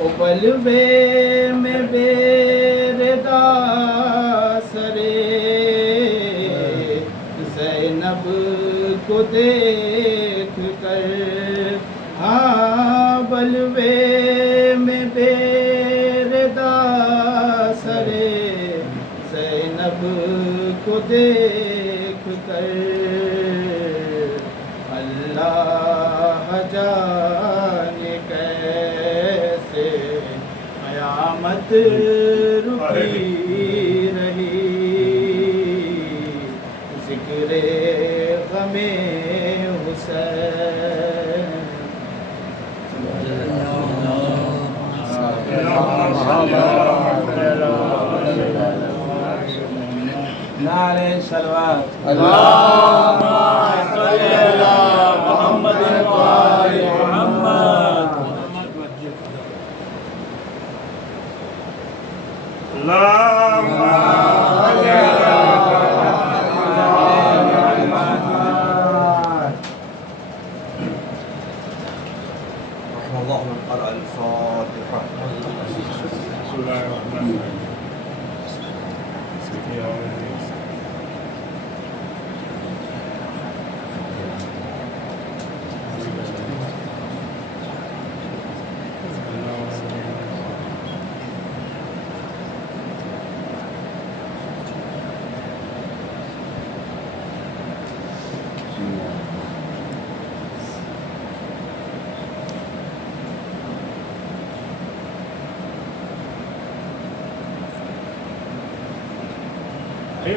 بلوے میں بیردا سرے زینب کو دیکھ کر، ہاں بلوے میں بیردا سرے زینب کو دیکھ کر، اللہ جانے کیسے قیامت رکی رہی، ذکر غم حسین۔ نعرہ صلوات اللہم صلی علی محمد وآل محمد۔ اللہم صلی علی رحم اللہ من قرأ الفاتحہ۔ بسم اللہ الرحمن الرحیم۔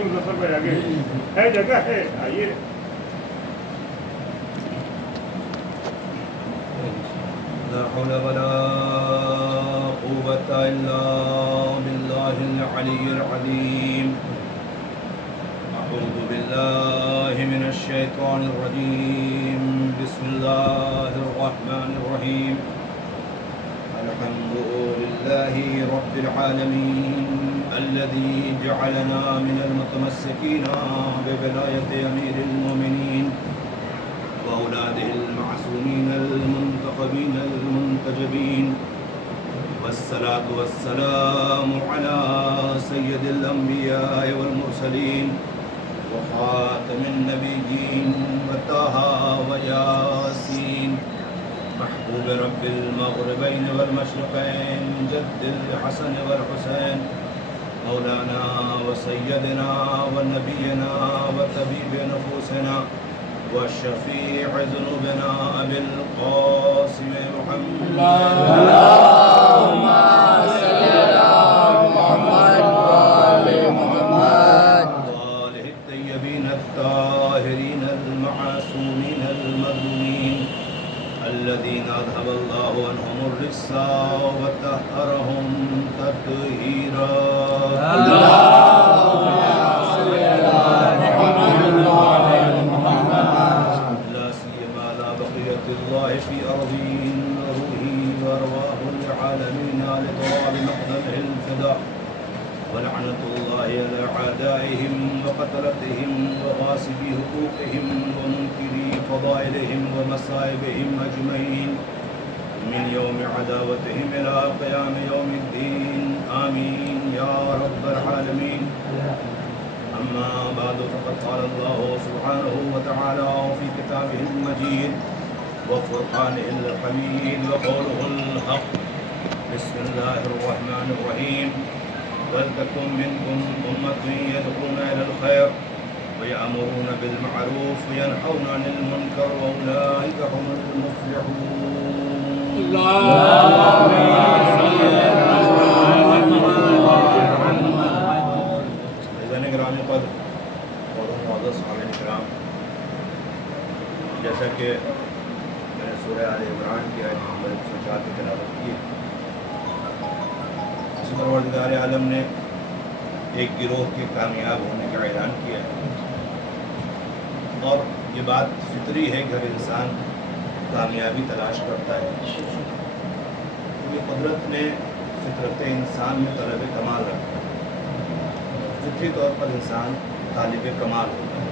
مظفر بھائی آگے ہے، جگہ ہے، آئیے۔ لا حول ولا قوة إلا بالله العلي العظيم۔ أعوذ بالله من الشيطان الرجيم، بسم الله الرحمن الرحيم۔ الحمد لله رب العالمين الذي جعلنا من المتمسكين بولاية أمير المؤمنين وأولاده المعصومين المنتخبين المنتجبين، والصلاة والسلام على سيد الأنبياء والمرسلين وخاتم النبيين وطه وياسين، محبوب رب المغربين والمشرقين، جد الحسن والحسين، مولانا وسيدنا ونبينا وطبيب نفوسنا وشفيع ذنوبنا أبي القاسم محمد، اللہم صلی علی محمد وآل محمد، وآله الطيبين الطاهرين المعصومين المظلومين الذين أذهب الله عنهم الرجس وطهرهم تطهيرا۔ اللہم صلی علی محمد وآل محمد، لا سيما على بقية الله في أرضه روحه وأرواح العالمين لطوال مقدمه الفداء، ولعنة الله على أعدائهم وقتلتهم وغاصبي حقوقهم ومنكري فضائلهم ومصائبهم أجمعين من يوم عداوتهم إلى قيام يوم الدين، آمين يا رب العالمين۔ أما بعد، فقد قال الله سبحانه وتعالى في كتابه المجيد وفرقانه الحميد وقوله الحق، بسم الله الرحمن الرحيم، ولتكن منكم أمة يدعون إلى الخير ويأمرون بالمعروف وينهون عن المنكر وأولئك هم المفلحون۔ اللہم صلی علی محمد۔ عزیزان گرامی قدر اور معزز حاضرین کرام، جیسا کہ میں نے سورہ آل عمران کی آیت نمبر 104 کی تلاوت کی، اس پروردگار عالم نے ایک گروہ کے کامیاب ہونے کا اعلان کیا ہے، اور یہ بات فطری ہے کہ ہر انسان کامیابی تلاش کرتا ہے، کیونکہ قدرت نے فطرت انسان میں طلب کمال رکھا ہے، فطری طور پر انسان طالب کمال ہوتا ہے۔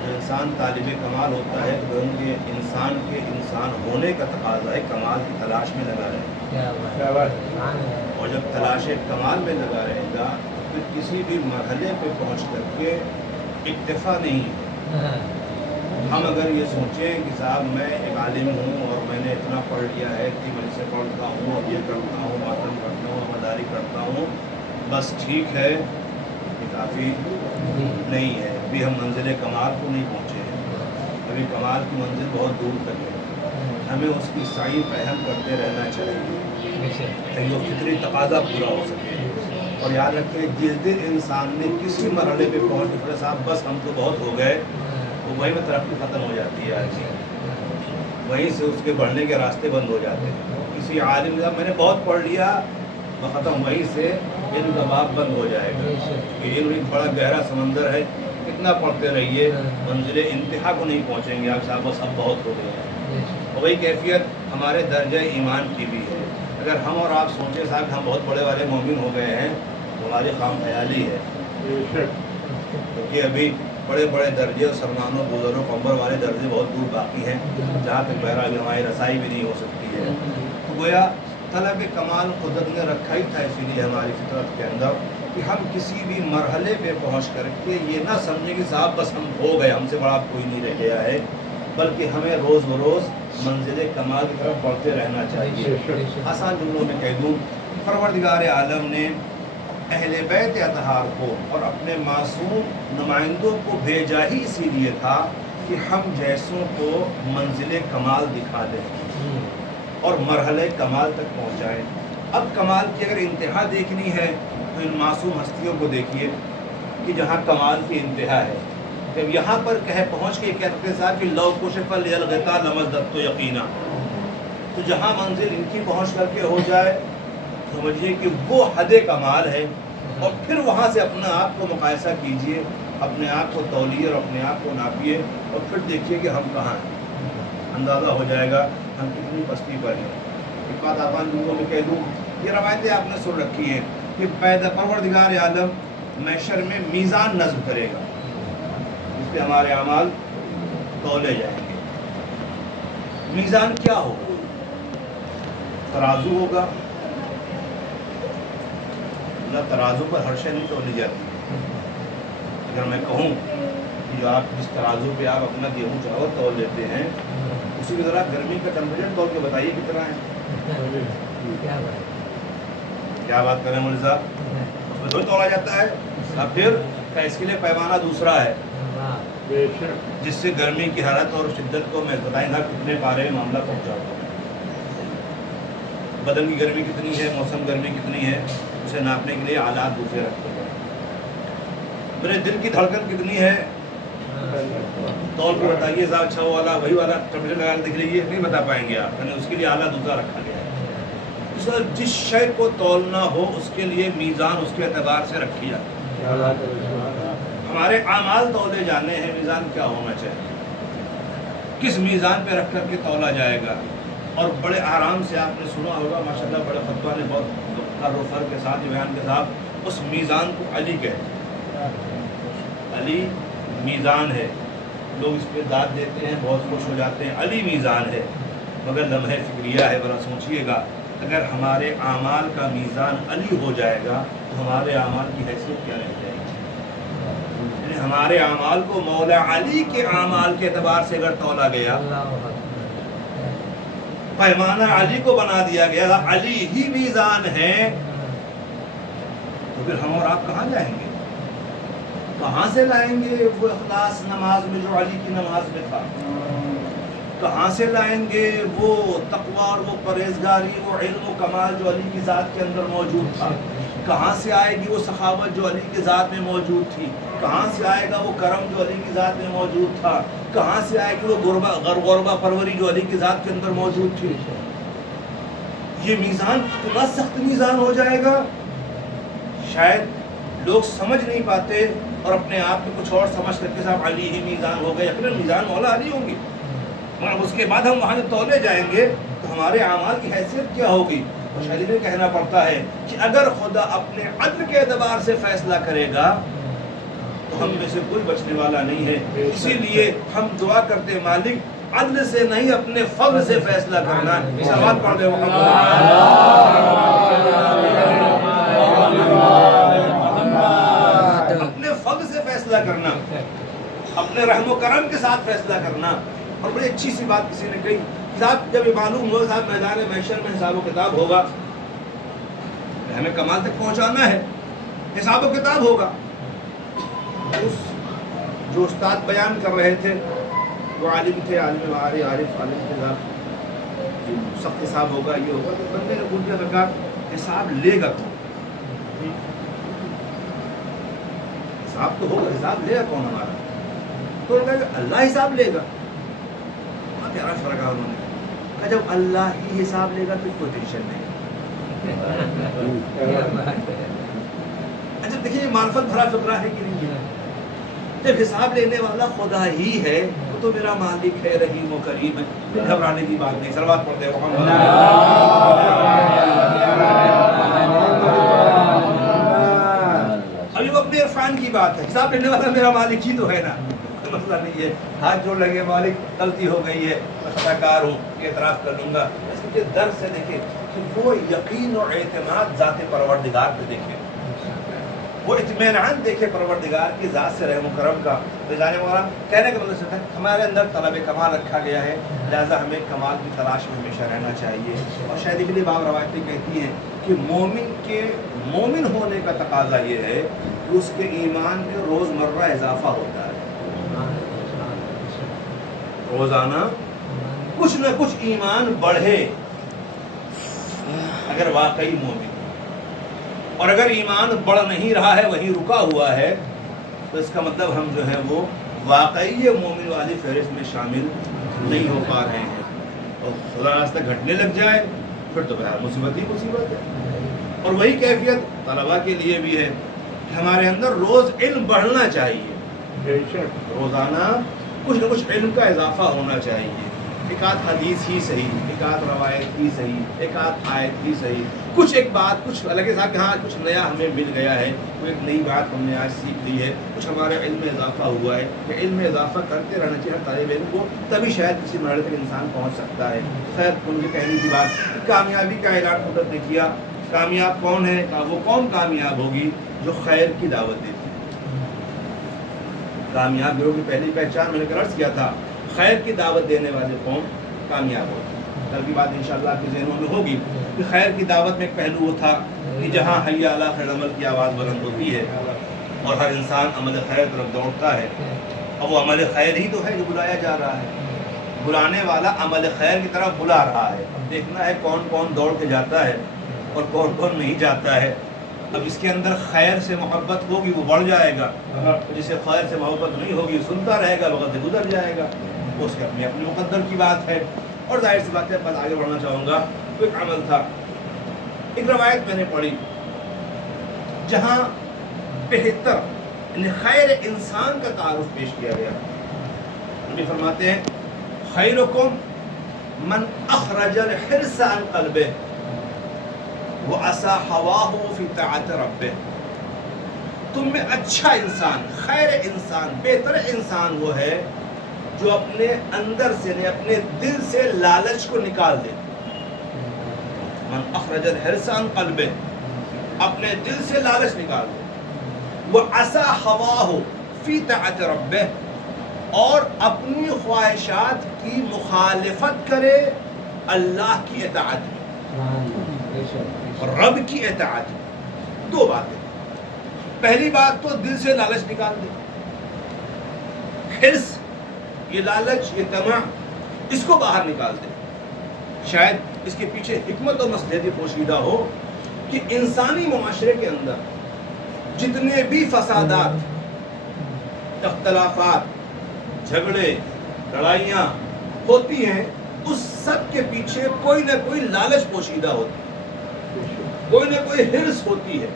جو انسان طالب کمال ہوتا ہے تو کہ انسان کے انسان ہونے کا تقاضا ہے کمال کی تلاش میں لگا رہے، اور جب تلاش کمال میں لگا رہے گا تو پھر کسی بھی مرحلے پہ پہنچ کر کے اکتفا نہیں ہے۔ ہم اگر یہ سوچیں کہ صاحب میں ایک عالم ہوں اور میں نے اتنا پڑھ لیا ہے کہ میں سے پڑھتا ہوں اور یہ کرتا ہوں ماتم کرتا ہوں عمداری کرتا ہوں، بس ٹھیک ہے، یہ کافی نہیں ہے۔ ابھی ہم منزل کمال کو نہیں پہنچے ہیں، ابھی کمال کی منزل بہت دور تک ہے۔ ہمیں اس کی سعی فہم کرتے رہنا چاہیے کہ وہ فطری تقاضا پورا ہو سکے۔ اور یاد رکھیں جس دن انسان نے کسی مرحلے پہ پہنچ کے صاحب بس ہم تو بہت ہو گئے، تو وہیں میں ترقی ختم ہو جاتی ہے آج، وہیں سے اس کے بڑھنے کے راستے بند ہو جاتے ہیں۔ کسی عالم صاحب میں نے بہت پڑھ لیا، وہ ختم، وہیں سے علم کا باب بند ہو جائے گا۔ کہ علم ایک بڑا گہرا سمندر ہے، کتنا پڑھتے رہیے منزل انتہا کو نہیں پہنچیں گے آپ صاحب، بس اب بہت ہو گئے ہیں۔ اور وہی کیفیت ہمارے درجہ ایمان کی بھی ہے۔ اگر ہم اور آپ سوچیں صاحب کہ ہم بہت بڑے والے مومن ہو گئے ہیں تو ہماری خام خیالی ہے، کیونکہ ابھی بڑے بڑے درجے اور سلمان و بزرگ و قمبر والے درجے بہت دور باقی ہیں، جہاں تک بہرحال ہماری رسائی بھی نہیں ہو سکتی ہے۔ تو گویا طلب کمال قدرت نے رکھا ہی تھا اسی لیے ہماری فطرت کے اندر کہ ہم کسی بھی مرحلے پہ پہنچ کر کے یہ نہ سمجھیں کہ صاحب بس ہم ہو گئے، ہم سے بڑا کوئی نہیں رہ گیا ہے، بلکہ ہمیں روز بروز منزل کمال کی طرف بڑھتے رہنا چاہیے۔ آسان جملوں میں کہہ دوں، پروردگار عالم نے اہل بیت اطہار کو اور اپنے معصوم نمائندوں کو بھیجا ہی اسی لیے تھا کہ ہم جیسوں کو منزل کمال دکھا دیں اور مرحلہ کمال تک پہنچائیں۔ اب کمال کی اگر انتہا دیکھنی ہے تو ان معصوم ہستیوں کو دیکھیے کہ جہاں کمال کی انتہا ہے، جب یہاں پر پہنچ کے کہتے صاحب کہ لو کشف للغطا لمزدت یقینا، تو جہاں منزل ان کی پہنچ کر کے ہو جائے سمجھیے کہ وہ حد کمال ہے، اور پھر وہاں سے اپنا آپ کو مقایسہ کیجئے، اپنے آپ کو تولیے اور اپنے آپ کو ناپیے، اور پھر دیکھیے کہ ہم کہاں ہیں، اندازہ ہو جائے گا ہم کتنی پستی پر ہیں۔ ایک بات آسان جملوں میں کہہ دوں، یہ روایتیں آپ نے سن رکھی ہیں کہ پروردگار عالم محشر میں میزان نصب کرے گا، اس پہ ہمارے اعمال تولے جائیں گے۔ میزان کیا ہوگا؟ ترازو ہوگا، نہ ترازو پر ہر شے نہیں تولی جاتی۔ اگر میں کہوں کہ جو آپ جس ترازو پہ آپ اپنا گیہوں چاول تول لیتے ہیں، اسی کی طرح گرمی کا ٹیمپریچر تول کے بتائیے کتنا ہے؟ کیا بات کریں مولوی صاحب، اس میں دو تولا جاتا ہے، اب پھر اس کے لیے پیمانہ دوسرا ہے جس سے گرمی کی حالت اور شدت کو میں بتائیں گا کتنے پارے میں معاملہ پہنچاتا ہوں۔ بدن کی گرمی کتنی ہے، موسم گرمی کتنی ہے، اسے ناپنے کے لیے آلات دوسرے رکھتے ہیں۔ میرے دل کی دھڑکن کتنی ہے، تول کے بتائیے صاحب، اچھا وہ والا وہی والا ٹیمپریچر لگا کے دکھ لیجیے، نہیں بتا پائیں گے آپ، یعنی اس کے لیے آلہ دوسرا رکھا گیا ہے۔ جس شے کو تولنا ہو اس کے لیے میزان اس کے اعتبار سے رکھی جاتی ہے۔ ہمارے اعمال تولے جانے ہیں، میزان کیا ہونا چاہیے، کس میزان پہ رکھ کر کے تولا جائے گا؟ اور بڑے آرام سے آپ نے سنا ہوگا، ماشاءاللہ بڑے خطبہ نے بہت کر و فر کے ساتھ بیان کے ساتھ اس میزان کو علی کہتے ہیں۔ علی میزان ہے، لوگ اس پہ داد دیتے ہیں، بہت خوش ہو جاتے ہیں، علی میزان ہے، مگر لمحہ فکریہ ہے، ذرا سوچئے گا اگر ہمارے اعمال کا میزان علی ہو جائے گا تو ہمارے اعمال کی حیثیت کیا رہ جائے گی؟ یعنی ہمارے اعمال کو مولا علی کے اعمال کے اعتبار سے اگر تولا گیا، پیمانہ علی کو بنا دیا گیا، علی ہی میزان ہے، تو پھر ہم اور آپ کہاں جائیں گے؟ کہاں سے لائیں گے وہ اخلاص نماز میں جو علی کی نماز میں تھا؟ کہاں سے لائیں گے وہ تقوی اور وہ پرہیزگاری، وہ علم و کمال جو علی کی ذات کے اندر موجود تھا؟ کہاں سے آئے گی وہ سخاوت جو علی کی ذات میں موجود تھی؟ کہاں سے آئے گا وہ کرم جو علی کی ذات میں موجود تھا؟ کہاں سے آئے گی وہ غربہ پروری جو علی کی ذات کے اندر موجود تھی؟ یہ میزان کتنا سخت میزان ہو جائے گا، شاید لوگ سمجھ نہیں پاتے اور اپنے آپ کو کچھ اور سمجھ کر کے صاحب علی ہی میزان ہو گئے، یقیناً میزان مولا علی ہوں گی، مگر اس کے بعد ہم وہاں سے تولے جائیں گے تو ہمارے اعمال کی حیثیت کیا ہوگی؟ تو شاید میں کہنا پڑتا ہے کہ اگر خدا اپنے عدل کے اعتبار سے فیصلہ کرے گا تو ہم میں سے کوئی بچنے والا نہیں ہے. اسی لیے ہم دعا کرتے ہیں مالک عدل سے نہیں اپنے فضل سے فیصلہ کرنا. سوال پڑھ دے اپنے فضل سے فیصلہ کرنا, اپنے رحم و کرم کے ساتھ فیصلہ کرنا. اور بڑی اچھی سی بات کسی نے کہی, صاحب جب یہ معلوم ہو صاحب میدان محشر میں حساب و کتاب ہوگا, ہمیں کمال تک پہنچانا ہے, حساب و کتاب ہوگا. اس جو استاد بیان کر رہے تھے وہ عالم تھے, عالم عارف عالم کے ساتھ سخت حساب ہوگا, یہ ہوگا. تو بندے نے پوچھ لیا کہا حساب لے گا کون؟ حساب تو ہوگا, حساب لے گا کون ہمارا؟ تو انہوں نے کہا کہ اللہ حساب لے گا. بہت پیارا فرق ہے. انہوں نے کہا جب اللہ ہی حساب لے گا تو کوئی ٹینشن نہیں. اچھا دیکھیے یہ معرفت بھرا فکرہ ہے کہ نہیں ہے؟ جب حساب لینے والا خدا ہی ہے تو میرا مالک ہے, رحیم و کریم ہے, گھبرانے کی بات نہیں. صلوات پڑھتے ہیں ابھی وہ اپنے عرفان کی بات ہے. حساب لینے والا میرا مالک ہی تو ہے نا, مسئلہ نہیں ہے. ہاتھ جوڑ لگے مالک غلطی ہو گئی ہے, خطاکار ہوں, اعتراف کر لوں گا. اس کے در سے دیکھیں کہ وہ یقین اور اعتماد ذات پروردگار پہ دیکھیں, وہ اطمینان دیکھے پروردگار کی ذات سے رحم و کرم کا. رضوان مولانا کہنے کا مطلب ہے ہمارے اندر طلب کمال رکھا گیا ہے, لہذا ہمیں کمال کی تلاش میں ہمیشہ رہنا چاہیے. اور شاید ابن باب روایتیں کہتی ہیں کہ مومن کے مومن ہونے کا تقاضا یہ ہے کہ اس کے ایمان میں روزمرہ اضافہ ہوتا ہے. روزانہ کچھ نہ کچھ ایمان بڑھے اگر واقعی مومن. اور اگر ایمان بڑھ نہیں رہا ہے, وہیں رکا ہوا ہے, تو اس کا مطلب ہم جو ہے وہ واقعی مومن والی فہرست میں شامل نہیں ہو پا رہے ہیں. اور خدا راستہ گھٹنے لگ جائے پھر تو بہر مصیبت ہی مصیبت ہے. اور وہی کیفیت طلباء کے لیے بھی ہے کہ ہمارے اندر روز علم بڑھنا چاہیے, روزانہ کچھ نہ کچھ علم کا اضافہ ہونا چاہیے. ایک آدھ حدیث ہی صحیح, ایک آدھ روایت ہی صحیح, ایک آدھ آیت ہی صحیح, کچھ ایک بات کچھ الگ ہے صاحب کہ ہاں کچھ نیا ہمیں مل گیا ہے, کوئی ایک نئی بات ہم نے آج سیکھ لی ہے, کچھ ہمارے علم میں اضافہ ہوا ہے. کہ علم میں اضافہ کرتے رہنا چاہیے ہر طالب علم کو, تبھی شاید کسی مرحلے تک انسان پہنچ سکتا ہے. خیر ان کی کہنے کی بات, کامیابی کا اعلان قدرت نے کیا. کامیاب کون ہے؟ وہ قوم کامیاب ہوگی جو خیر کی دعوت دیتی ہے. کامیاب گروہ کی پہلی پہچان میں نے عرض کیا تھا, خیر کی دعوت دینے والے قوم کامیاب ہوگی. کل کی بات انشاءاللہ آپ کے ذہنوں میں ہوگی کہ خیر کی دعوت میں ایک پہلو وہ تھا کہ جہاں حی علی خیر عمل کی آواز بلند ہوتی ہے اور ہر انسان عمل خیر طرف دوڑتا ہے, اور وہ عمل خیر ہی تو ہے جو بلایا جا رہا ہے. بلانے والا عمل خیر کی طرف بلا رہا ہے. اب دیکھنا ہے کون کون دوڑ کے جاتا ہے اور کون کون نہیں جاتا ہے. اب اس کے اندر خیر سے محبت ہوگی وہ بڑھ جائے گا, جسے خیر سے محبت نہیں ہوگی سنتا رہے گا, وقت گزر جائے گا. اس کے اپنے اپنے مقدر کی بات ہے. اور ظاہر سی بات ہے, بس آگے بڑھنا چاہوں گا. ایک عمل تھا, ایک روایت میں نے پڑھی جہاں بہتر یعنی خیر انسان کا تعارف پیش کیا گیا. نبی فرماتے ہیں خیرکم من اخرج الحرص عن قلبه وعصى هواه في طاعت ربه. تم میں اچھا انسان, خیر انسان, بہتر انسان وہ ہے جو اپنے اندر سے اپنے دل سے لالچ کو نکال دے. من اخرج الحرص عن قلبه, اپنے دل سے لالچ نکال دے. وعصى هواه في طاعت ربه, اور اپنی خواہشات کی مخالفت کرے اللہ کی اطاعت میں اور رب کی اطاعت میں. دو باتیں. پہلی بات تو دل سے لالچ نکال دے. حرص, یہ لالچ, یہ طمع, اس کو باہر نکال دے. شاید اس کے پیچھے حکمت و مصلحت پوشیدہ ہو کہ انسانی معاشرے کے اندر جتنے بھی فسادات, اختلافات, جھگڑے, لڑائیاں ہوتی ہیں, اس سب کے پیچھے کوئی نہ کوئی لالچ پوشیدہ ہوتی ہے, کوئی نہ کوئی حرص ہوتی ہے,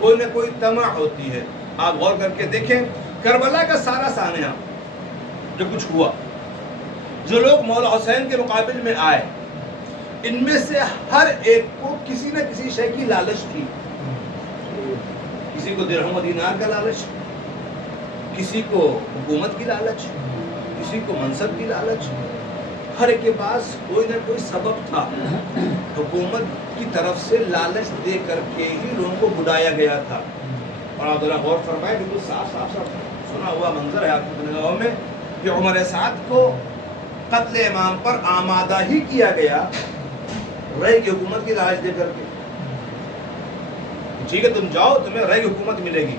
کوئی نہ کوئی طمع ہوتی ہے. آپ غور کر کے دیکھیں کربلا کا سارا سانحہ جو کچھ ہوا, جو لوگ مولا حسین کے مقابل میں آئے, ان میں سے ہر ایک کو کسی نہ کسی شے کی لالچ تھی. کسی کو درہم و دینار کا لالچ, کسی کو حکومت کی لالچ، کسی کو منصب کی لالچ، ہر ایک کے پاس کوئی نہ کوئی سبب تھا. حکومت کی طرف سے لالچ دے کر کے ہی لوگوں کو بلایا گیا تھا. اور آپ ذرا غور فرمائیں، بالکل صاف سنا ہوا منظر ہے آپ کی نگاہوں میں کہ عمر سعد کو قتل امام پر آمادہ ہی کیا گیا رائے کی حکومت کی لالچ دے کر کے. ٹھیک ہے تم جاؤ، تمہیں رائے کی حکومت ملے گی.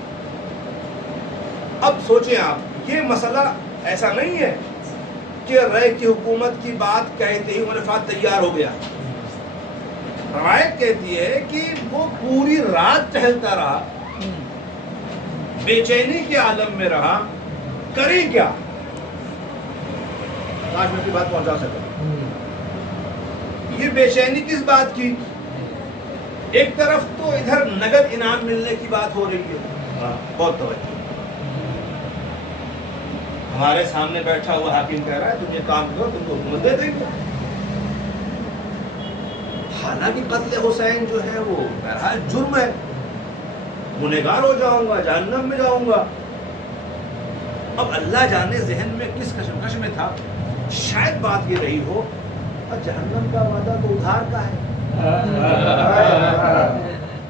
اب سوچیں آپ، یہ مسئلہ ایسا نہیں ہے کہ رائے کی حکومت کی بات کہتے ہی عمر فاضل تیار ہو گیا. روایت کہتی ہے کہ وہ پوری رات ٹہلتا رہا، بے چینی کے عالم میں رہا، کرے کیا؟ کاش میں کی بات پہنچا سکا. یہ بے چینی کس بات کی؟ ایک طرف تو ادھر نگد انعام ملنے کی بات ہو رہی ہے، بہت توجہ. ہمارے سامنے بیٹھا ہوا حاکم کہہ رہا ہے تم یہ کام کرو، تم کو حکومت دے دیں گے. حالانکہ قتل حسین جو ہے وہ بہرحال جرم ہے، گنہگار ہو جاؤں گا، جہنم میں جاؤں گا. اب اللہ جانے ذہن میں کس کشمکش میں تھا، شاید بات یہ رہی ہو اور جہنم کا وعدہ تو ادھار کا ہے،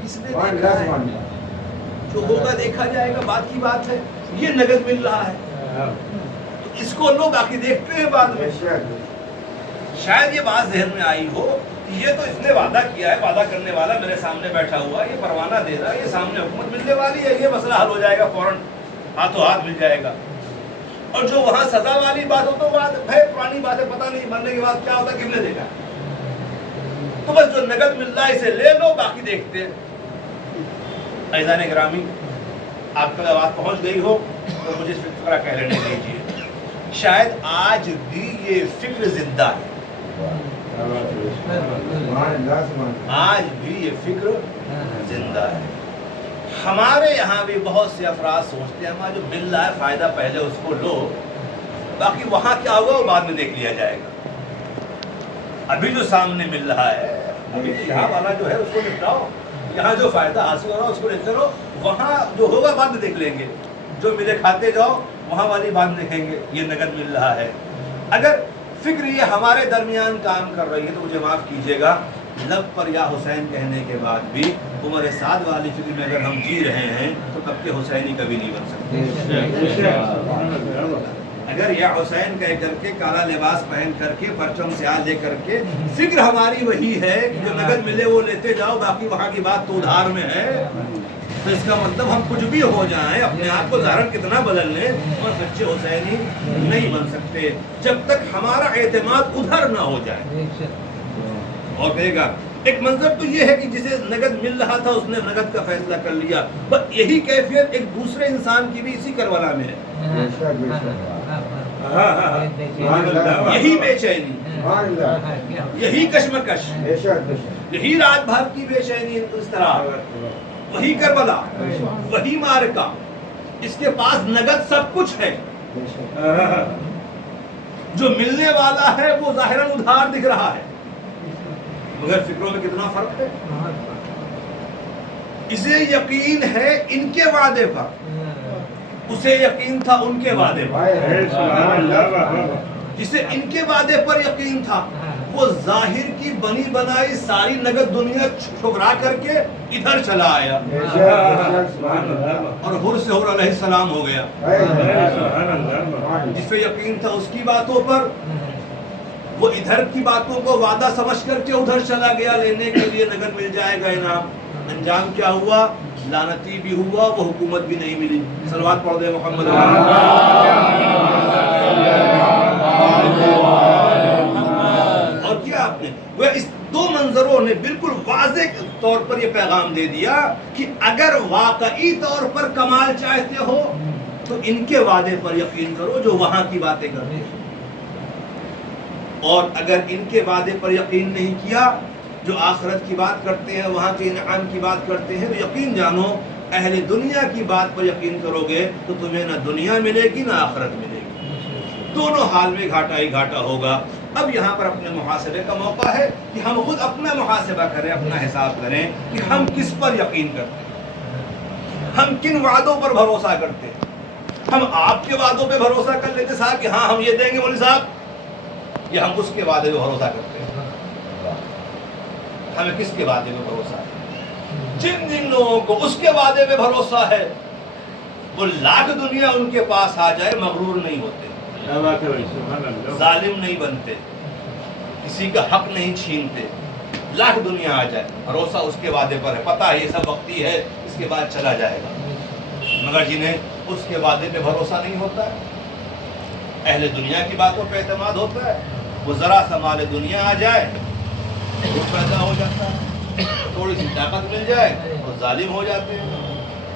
کس نے دیکھا ہے؟ جو ہوگا دیکھا جائے گا، بات کی بات ہے. یہ نگد مل رہا ہے تو اس کو لوگ باقی دیکھتے ہیں بعد میں. شاید یہ بات ذہن میں آئی ہو کہ یہ تو اس نے وعدہ کیا ہے، وعدہ کرنے والا میرے سامنے بیٹھا ہوا، یہ پروانہ دے رہا ہے، یہ سامنے حکومت ملنے والی ہے، یہ مسئلہ حل ہو جائے گا، فوراً ہاتھوں ہاتھ مل جائے گا. اور جو وہاں سزا والی بات ہو تو بات ہے پرانی بات ہے، پتہ نہیں مرنے کے بعد کیا ہوتا کس نے دیکھا. تو بس جو نگد مل رہا ہے اسے لے لو، باقی دیکھتے ہیں. عزیزان گرامی، آپ تک آواز پہنچ گئی ہو تو مجھے اس فکر کہہ لینے دیجیے. شاید آج بھی یہ فکر زندہ ہے، آج بھی یہ فکر زندہ ہے. ہمارے یہاں بھی بہت سے افراد سوچتے ہیں ہمارا جو مل رہا ہے فائدہ پہلے اس کو لو، باقی وہاں کیا ہوگا وہ بعد میں دیکھ لیا جائے گا. ابھی جو سامنے مل رہا ہے، ابھی یہاں والا جو ہے اس کو نپٹاؤ، یہاں جو فائدہ حاصل ہو رہا ہے اس کو لے کرو، وہاں جو ہوگا بعد میں دیکھ لیں گے. جو ملے کھاتے جاؤ، وہاں والی بات دیکھیں گے. یہ نگد مل رہا ہے. اگر فکر یہ ہمارے درمیان کام کر رہی ہے تو مجھے معاف کیجیے گا، لب پر یا حسین کہنے کے بعد بھی عمر سعد والی فکر میں اگر ہم جی رہے ہیں تو کب کے حسینی کبھی نہیں بن سکتے. اگر یا حسین کہہ کر کے کالا لباس پہن کر کے پرچم سیاہ لے کر کے فکر ہماری وہی ہے کہ جو نگد ملے وہ لیتے جاؤ، باقی وہاں کی بات تو ادھار میں ہے، تو اس کا مطلب ہم کچھ بھی ہو جائیں، اپنے آپ کو ظاہر کتنا بدل لیں اور سچے حسینی نہیں بن سکتے جب تک ہمارا اعتماد ادھر نہ ہو جائے. اور کہے گا ایک منظر تو یہ ہے کہ جسے نگد مل رہا تھا اس نے نگد کا فیصلہ کر لیا. بس یہی کیفیت ایک دوسرے انسان کی بھی اسی کربلا میں ہے. یہی بے چینی، یہی کشمکش، یہی رات بھر کی بے چینی، اس طرح وہی کربلا، وہی معرکہ. اس کے پاس نگد سب کچھ ہے، جو ملنے والا ہے وہ ظاہراً ادھار دکھ رہا ہے، مگر فکروں میں کتنا فرق ہے. اسے یقین ہے ان کے وعدے پر، اسے یقین تھا ان کے وعدے پر. جسے ان کے وعدے پر یقین تھا وہ ظاہر کی بنی بنائی ساری نگد دنیا ٹھکرا کر کے ادھر چلا آیا اور حر سے حر علیہ السلام ہو گیا. جسے یقین تھا اس کی باتوں پر وہ ادھر کی باتوں کو وعدہ سمجھ کر کے ادھر چلا گیا لینے کے لیے نگد مل جائے گا انعام. انجام کیا ہوا؟ لعنتی بھی ہوا، وہ حکومت بھی نہیں ملی. صلوات پڑھ دے محمد. اور کیا آپ نے وہ اس دو منظروں نے بالکل واضح طور پر یہ پیغام دے دیا کہ اگر واقعی طور پر کمال چاہتے ہو تو ان کے وعدے پر یقین کرو جو وہاں کی باتیں کرتے ہیں، اور اگر ان کے وعدے پر یقین نہیں کیا جو آخرت کی بات کرتے ہیں، وہاں کے انعام کی بات کرتے ہیں، تو یقین جانو اہل دنیا کی بات پر یقین کرو گے تو تمہیں نہ دنیا ملے گی نہ آخرت ملے گی، دونوں حال میں گھاٹا ہی گھاٹا ہوگا. اب یہاں پر اپنے محاسبے کا موقع ہے کہ ہم خود اپنا محاسبہ کریں، اپنا حساب کریں کہ ہم کس پر یقین کرتے ہیں، ہم کن وعدوں پر بھروسہ کرتے ہیں. ہم آپ کے وعدوں پہ بھروسہ کر لیتے صاحب کہ ہاں ہم یہ دیں گے مولوی صاحب، یا ہم اس کے وعدے پہ بھروسہ کرتے ہیں؟ ہمیں کس کے وعدے پہ بھروسہ ہے؟ جن جن لوگوں کو اس کے وعدے پہ بھروسہ ہے وہ لاکھ دنیا ان کے پاس آ جائے مغرور نہیں ہوتے، کیا بات ہے بھائی، سبحان اللہ۔ ظالم نہیں بنتے، کسی کا حق نہیں چھینتے، لاکھ دنیا آ جائے بھروسہ اس کے وعدے پر ہے، پتہ ہے یہ سب وقتی ہے، اس کے بعد چلا جائے گا۔ مگر جنہیں اس کے وعدے پہ بھروسہ نہیں ہوتا ہے، اہل دنیا کی باتوں پہ اعتماد ہوتا ہے، وہ ذرا سا مال دنیا آ جائے وہ پیدا ہو جاتا ہے، تھوڑی سی طاقت مل جائے وہ ظالم ہو جاتے ہیں،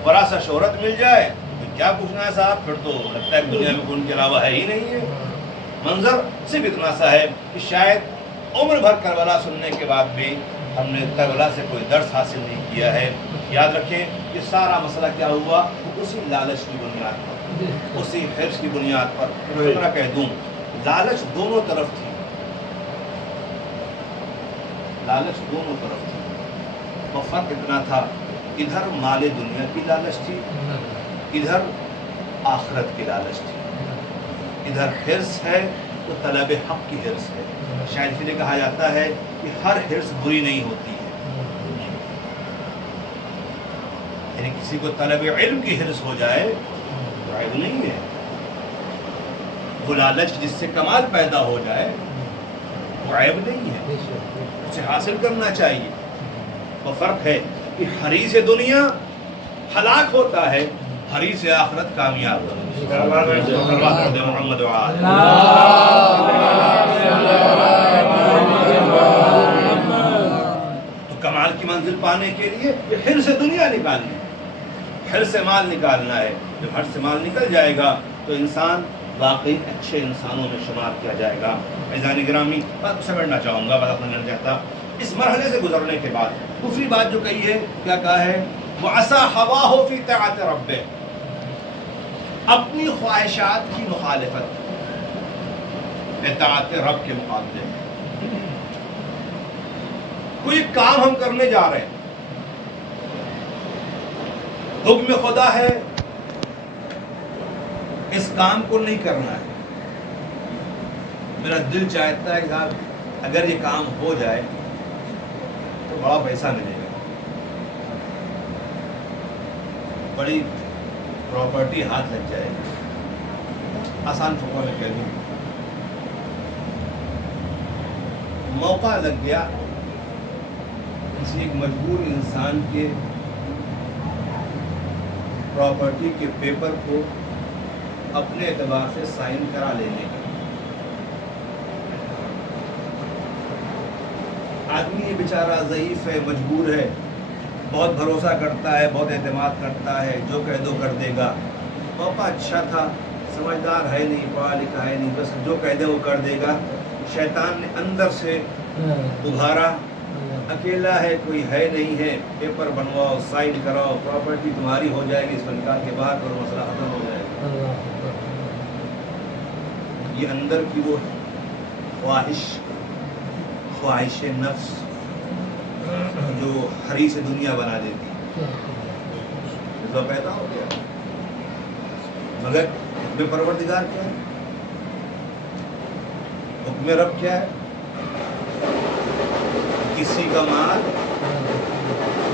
ذرا سا شہرت مل جائے تو کیا پوچھنا ہے صاحب، پھر تو لگتا ہے کہ دنیا میں ان کے علاوہ ہے ہی نہیں ہے۔ منظر صرف اتنا سا ہے کہ شاید عمر بھر کربلا سننے کے بعد بھی ہم نے کربلا سے کوئی درس حاصل نہیں کیا ہے۔ یاد رکھیں یہ سارا مسئلہ کیا ہوا، اسی لالچ کی بنیاد پر، اسی حرص کی بنیاد پر۔ اتنا کہہ دوں لالچ دونوں طرف تھی، لالچ دونوں طرف تھی، اور فرق اتنا تھا ادھر مال دنیا کی لالچ تھی، ادھر آخرت کی لالچ تھی۔ ادھر حرص ہے تو طلب حق کی حرص ہے۔ شاید اس لیے کہا جاتا ہے کہ ہر حرص بری نہیں ہوتی ہے، یعنی کسی کو طلب علم کی حرص ہو جائے تو عیب نہیں ہے، وہ لالچ جس سے کمال پیدا ہو جائے وہ عیب نہیں ہے، اسے حاصل کرنا چاہیے۔ وہ فرق ہے کہ حریص دنیا ہلاک ہوتا ہے، حریص آخرت کامیاب ہوتا ہے۔ کیا بات ہے، سبحان اللہ۔ محمد وعلی تو کمال کی منزل پانے کے لیے یہ حرص دنیا نکالنی ہے، حرص مال نکالنا ہے۔ جب حرص مال نکل جائے گا تو انسان واقعی اچھے انسانوں میں شمار کیا جائے گا۔ عزیزان گرامی، بات سمجھنا چاہوں گا، بات اپنا نہیں چاہتا۔ اس مرحلے سے گزرنے کے بعد دوسری بات جو کہی ہے، کیا کہا ہے؟ وَعَصَى هَوَاهُ فِي طَاعَةِ رَبِّهِ، اپنی خواہشات کی مخالفت اطاعت رب کے مقابلے میں۔ کوئی کام ہم کرنے جا رہے ہیں، حکم خدا ہے اس کام کو نہیں کرنا ہے، میرا دل چاہتا ہے کہ اگر یہ کام ہو جائے تو بڑا پیسہ ملے گا، بڑی پراپرٹی ہاتھ لگ جائے گی۔ آسان فقہ میں کہہ دوں، موقع لگ گیا کسی ایک مجبور انسان کے پراپرٹی کے پیپر کو اپنے اعتبار سے سائن کرا لینے کا۔ آدمی یہ بیچارہ ضعیف ہے، مجبور ہے، بہت بھروسہ کرتا ہے، بہت اعتماد کرتا ہے، جو کہہ دو کر دے گا۔ موقع اچھا تھا، سمجھدار ہے نہیں، پڑھا لکھا ہے نہیں، بس جو کہہ دے وہ کر دے گا۔ شیطان نے اندر سے ابھارا، اکیلا ہے، کوئی ہے نہیں ہے، پیپر بنواؤ، سائن کراؤ، پراپرٹی تمہاری ہو جائے گی، اس کو نکال کے باہر کرو، مسئلہ ختم ہو جائے گا۔ یہ اندر کی وہ خواہش نفس جو حریص دنیا بنا دیتی، جو پیدا ہو گیا۔ مگر حکم پروردگار کیا ہے؟ حکم رب کیا ہے؟ کسی کا مال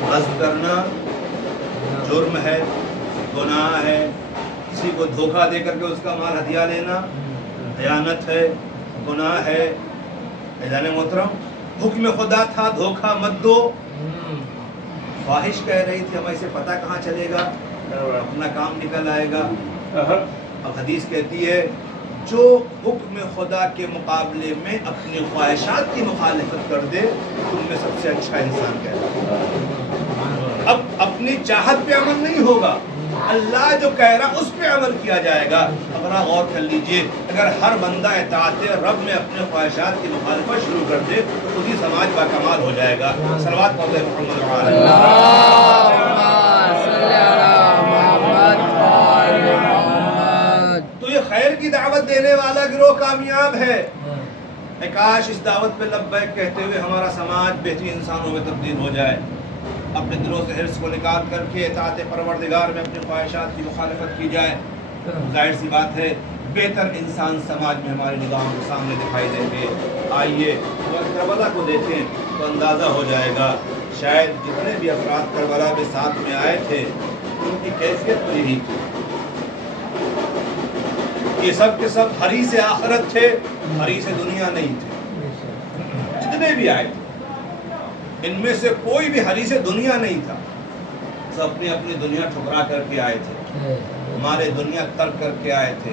غصب کرنا جرم ہے، گناہ ہے، کسی کو دھوکہ دے کر کے اس کا مال ہدیہ لینا خیانت ہے، گناہ ہے۔ عزیزان محترم، حکم خدا تھا دھوکہ مت دو، خواہش کہہ رہی تھی ہمیں اسے پتہ کہاں چلے گا، اپنا کام نکل آئے گا۔ اب حدیث کہتی ہے جو حکم خدا کے مقابلے میں اپنی خواہشات کی مخالفت کر دے تم میں سب سے اچھا انسان کہلاتا۔ اب اپنی چاہت پہ عمل نہیں ہوگا، اللہ جو کہہ رہا اس پہ عمل کیا جائے گا۔ اب غور کر لیجئے، اگر ہر بندہ اطاعت رب میں اپنے خواہشات کی مخالفت شروع کر دے تو خود ہی سماج با کمال ہو جائے گا۔ صلوات پڑھتے ہیں محمد وعلی تو یہ خیر کی دعوت دینے والا گروہ کامیاب ہے۔ کاش اس دعوت پہ لبیک کہتے ہوئے ہمارا سماج بہترین انسانوں میں تبدیل ہو جائے، اپنے دلوں سے حرص کو نکال کر کے اطاعت پروردگار میں اپنی خواہشات کی مخالفت کی جائے۔ ظاہر سی بات ہے بہتر انسان سماج میں ہماری نگاہوں کے سامنے دکھائی دیں گے. آئیے کربلا کو دیکھیں تو اندازہ ہو جائے گا. شاید جتنے بھی افراد کربلا میں ساتھ میں آئے تھے ان کی کیفیت تو یہی تھی. یہ سب کے سب حریص آخرت تھے, حریص دنیا نہیں تھے. جتنے بھی آئے تھے ان میں سے کوئی بھی حریص دنیا نہیں تھا. سب اپنی اپنی دنیا ٹھکرا کر کے آئے تھے, ہمارے دنیا ترک کر کے آئے تھے.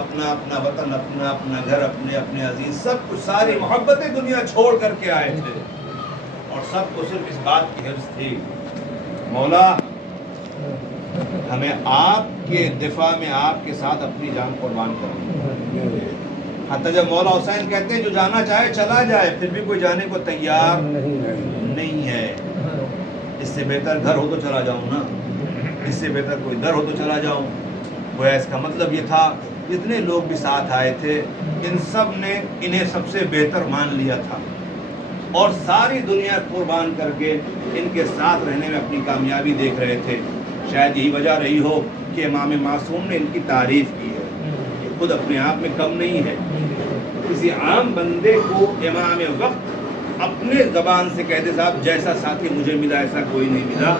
اپنا اپنا وطن, اپنا اپنا گھر, اپنے اپنے عزیز, سب کچھ, ساری محبتیں دنیا چھوڑ کر کے آئے تھے. اور سب کو صرف اس بات کی حرص تھی, مولا ہمیں آپ کے دفاع میں آپ کے ساتھ اپنی جان قربان کرنی. حتیٰ جب مولا حسین کہتے ہیں جو جانا چاہے چلا جائے, پھر بھی کوئی جانے کو تیار نہیں ہے. اس سے بہتر گھر ہو تو چلا جاؤں نا, اس سے بہتر کوئی در ہو تو چلا جاؤں. گویا اس کا مطلب یہ تھا جتنے لوگ بھی ساتھ آئے تھے ان سب نے انہیں سب سے بہتر مان لیا تھا اور ساری دنیا قربان کر کے ان کے ساتھ رہنے میں اپنی کامیابی دیکھ رہے تھے. شاید یہی وجہ رہی ہو کہ امام معصوم نے ان کی تعریف کی ہے. یہ خود اپنے آپ میں کم نہیں ہے. کسی عام بندے کو امام وقت اپنے زبان سے کہتے صاحب جیسا ساتھی مجھے ملا ایسا کوئی نہیں ملا,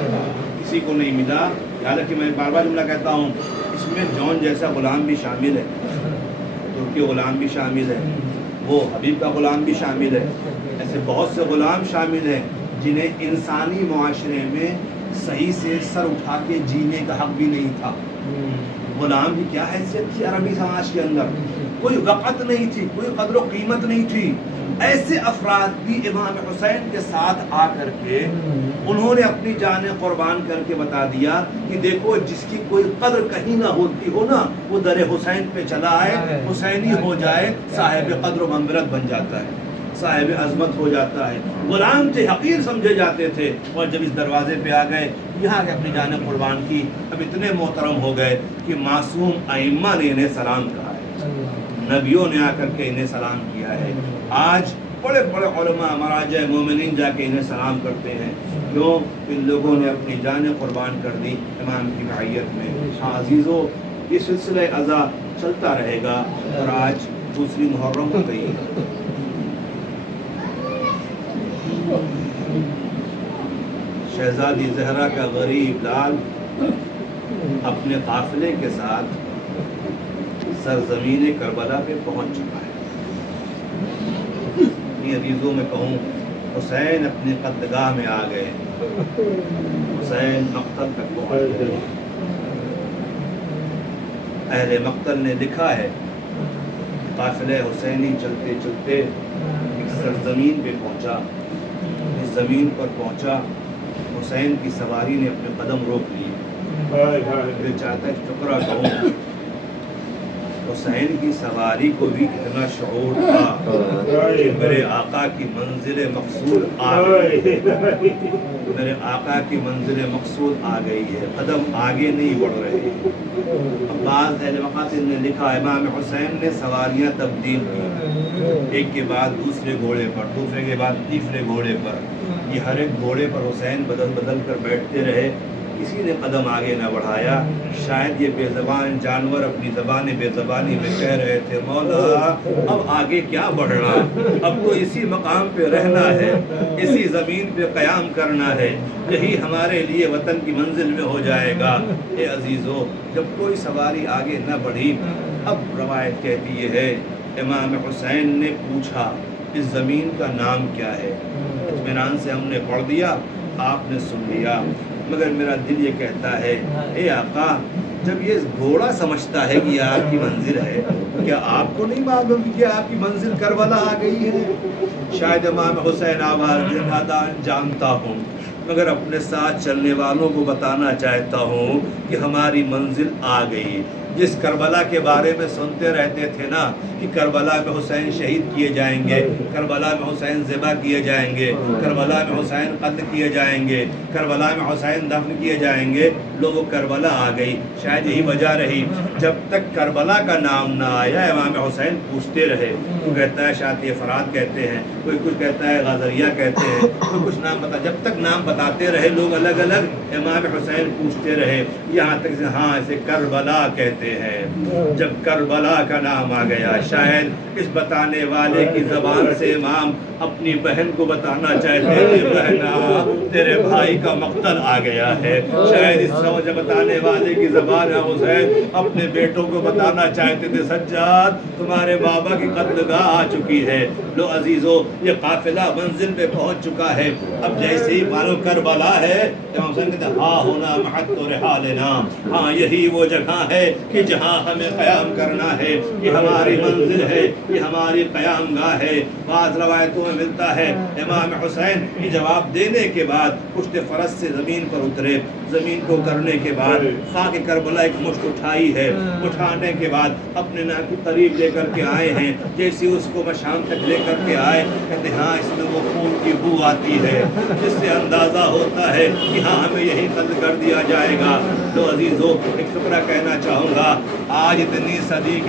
کسی کو نہیں ملا. حالانکہ میں بار بار جملہ کہتا ہوں, اس میں جون جیسا غلام بھی شامل ہے, ترکی غلام بھی شامل ہے, وہ حبیب کا غلام بھی شامل ہے. ایسے بہت سے غلام شامل ہیں جنہیں انسانی معاشرے میں صحیح سے سر اٹھا کے جینے کا حق بھی نہیں تھا. غلام کی کیا حیثیت تھی عربی سماج کے اندر, کوئی وقت نہیں تھی, کوئی قدر و قیمت نہیں تھی. ایسے افراد بھی امام حسین کے ساتھ آ کر کے انہوں نے اپنی جانیں قربان کر کے بتا دیا کہ دیکھو جس کی کوئی قدر کہیں نہ ہوتی ہو نا, وہ در حسین پہ چلا آئے, حسینی ہو جائے, صاحب قدر و منزلت بن جاتا ہے, صاحب عظمت ہو جاتا ہے. غلام تھے, حقیر سمجھے جاتے تھے, اور جب اس دروازے پہ آ گئے, یہاں کے اپنی جانیں قربان کی, اب اتنے محترم ہو گئے کہ معصوم ائمہ نے انہیں سلام کہا ہے, نبیوں نے آ کر کے انہیں سلام کیا ہے. آج بڑے بڑے علماء مراجع مومنین جا کے انہیں سلام کرتے ہیں. کیوں؟ ان لوگوں نے اپنی جانیں قربان کر دی امام کی رعیت میں. ہاں عزیزو, یہ سلسلہ عزا چلتا رہے گا. اور آج دوسری محرم ہو گئی. شہزادی زہرا کا غریب لال اپنے قافلے کے ساتھ سرزمین کربلا پہ پہنچ چکا ہے. اپنی عزیزوں میں کہوں, حسین اپنی قدگاہ میں آ گئے, حسین مقتل تک پہنچ گئے. اہل مقتل نے لکھا ہے قافلہ حسینی چلتے چلتے ایک سرزمین پہ پہنچا. اس زمین پر پہنچا, حسین کی سواری نے اپنے قدم روک لیے. دل چاہتا ہے شکرہ کہوں, حسین کی سواری کو بھی اتنا شعور تھا کہ میرے آقا کی منزل مقصود آ گئی, میرے آقا کی منزل مقصود آ گئی ہے, قدم آگے نہیں بڑھ رہے. بعض اہل مقاصد نے لکھا امام حسین نے سواریاں تبدیل کی, ایک کے بعد دوسرے گھوڑے پر, دوسرے کے بعد تیسرے گھوڑے پر. یہ ہر ایک گھوڑے پر حسین بدل بدل کر بیٹھتے رہے, کسی نے قدم آگے نہ بڑھایا. شاید یہ بے زبان جانور اپنی زبان بے زبانی میں کہہ رہے تھے مولا اب آگے کیا بڑھنا, اب تو اسی مقام پہ رہنا ہے, اسی زمین پہ قیام کرنا ہے, یہی ہمارے لیے وطن کی منزل میں ہو جائے گا. اے عزیزو, جب کوئی سواری آگے نہ بڑھی, اب روایت کہتی یہ ہے امام حسین نے پوچھا اس زمین کا نام کیا ہے. اطمینان سے ہم نے پڑھ دیا, آپ نے سن لیا, مگر میرا دل یہ کہتا ہے اے آقا جب یہ گھوڑا سمجھتا ہے کہ یہ آپ کی منزل ہے, کیا آپ کو نہیں معلوم کہ آپ کی منزل کربلا آ گئی ہے؟ شاید امام حسین آواز نادان جانتا ہوں, مگر اپنے ساتھ چلنے والوں کو بتانا چاہتا ہوں کہ ہماری منزل آ گئی. جس کربلا کے بارے میں سنتے رہتے تھے نا کہ کربلا میں حسین شہید کیے جائیں گے, کربلا میں حسین ذبح کیے جائیں گے, کربلا میں حسین قتل کیے جائیں گے, کربلا میں حسین دفن کیے جائیں گے, لوگوں کربلا آ گئی. شاید یہی وجہ رہی جب تک کربلا کا نام نہ آیا امام حسین پوچھتے رہے. کوئی کہتا ہے شاطی افراد کہتے ہیں, کوئی کچھ کہتا ہے غازریہ کہتے ہیں, کوئی کچھ نام بتا, جب تک نام بتاتے رہے لوگ الگ الگ, امام حسین پوچھتے رہے, یہاں تک ہاں اسے کربلا کہتے رہے ہیں جب کربلا کا نام آ گیا. شاید اس بتانے والے کی زبان سے امام اپنی بہن کو بتانا چاہتے تھے بہنا تیرے بھائی کا مقتل آ گیا ہے. شاید اس سمجھ بتانے والے کی زبان حسین اپنے بیٹوں کو بتانا چاہتے تھے سجاد تمہارے بابا کی قتل گاہ آ چکی ہے. لو عزیزو یہ قافلہ منزل پہ پہنچ چکا ہے. اب جیسے ہی مانو کربلا ہے امام حسین کہتے ہیں ہاں ہونا محط رحالنا, ہاں یہی وہ جگہ ہے کہ جہاں ہمیں قیام کرنا ہے, یہ ہماری منزل ہے, یہ ہماری قیام گاہ ہے. بعض روایتوں میں ملتا ہے امام حسین کی جواب دینے کے بعد پشت فرس سے زمین پر اترے. زمین کو اترنے کے بعد خاک کربلا ایک مشت اٹھائی ہے. اٹھانے کے بعد اپنے ناک کے قریب لے کر کے آئے ہیں. جیسے اس کو مشام تک لے کر کے آئے کہتے ہاں اس میں وہ خون کی بو آتی ہے جس سے اندازہ ہوتا ہے کہ ہاں ہمیں یہی قتل کر دیا جائے گا. تو عزیزو ایک فقرہ کہنا چاہوں گا, آج اتنی صدی